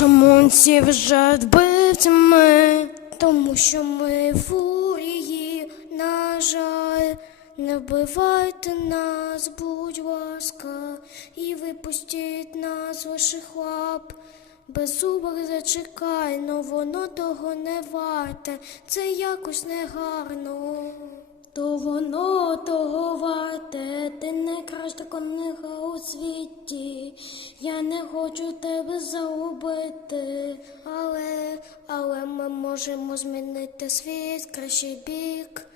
Чому всі вже вбивцями? Тому що ми фурії, на жаль, не вбивайте нас, будь ласка, і випустіть нас ваших лап. Беззубок зачекай, но воно того не варте, це якось негарно. То воно того варте, ти найкраща книга у світі. Не хочу тебе загубити, але, але ми можемо змінити світ кращий бік.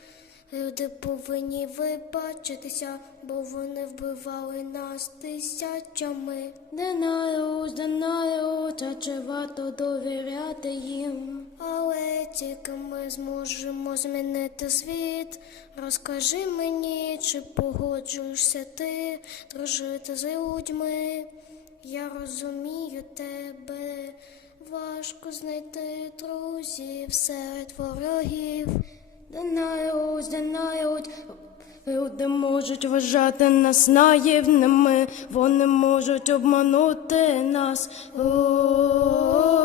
Люди повинні вибачитися, бо вони вбивали нас тисячами. Динаю, динаю, та чи варто довіряти їм. Але тільки ми зможемо змінити світ. Розкажи мені, чи погоджуєшся ти дружити з людьми. Я розумію тебе, важко знайти друзів серед ворогів. Знають, знають, люди можуть вважати нас наївними, вони можуть обманути нас. О-о-о.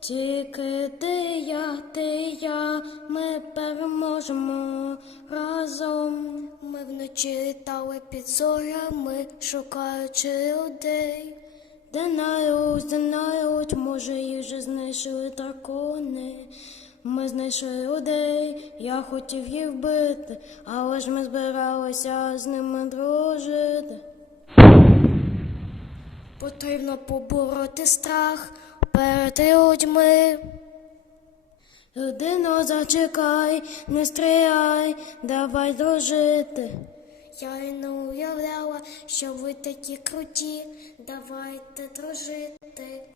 Тільки ти, я, ти, я, ми переможемо вночі літали під зорями, шукаючи людей. Знають, знають, може їх вже знайшли дракони. Ми знайшли людей, я хотів їх вбити, але ж ми збиралися з ними дружити. Потрібно побороти страх перед людьми. Людино, зачекай, не стріляй, давай дружити. Я й не уявляла, що ви такі круті. Давайте дружити.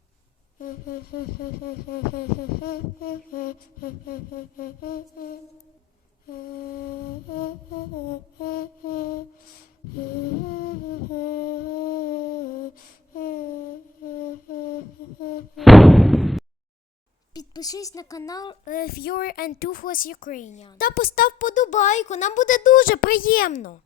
Підпишись на канал Fury and Toothless Ukrainian. Та постав подобайку, нам буде дуже приємно.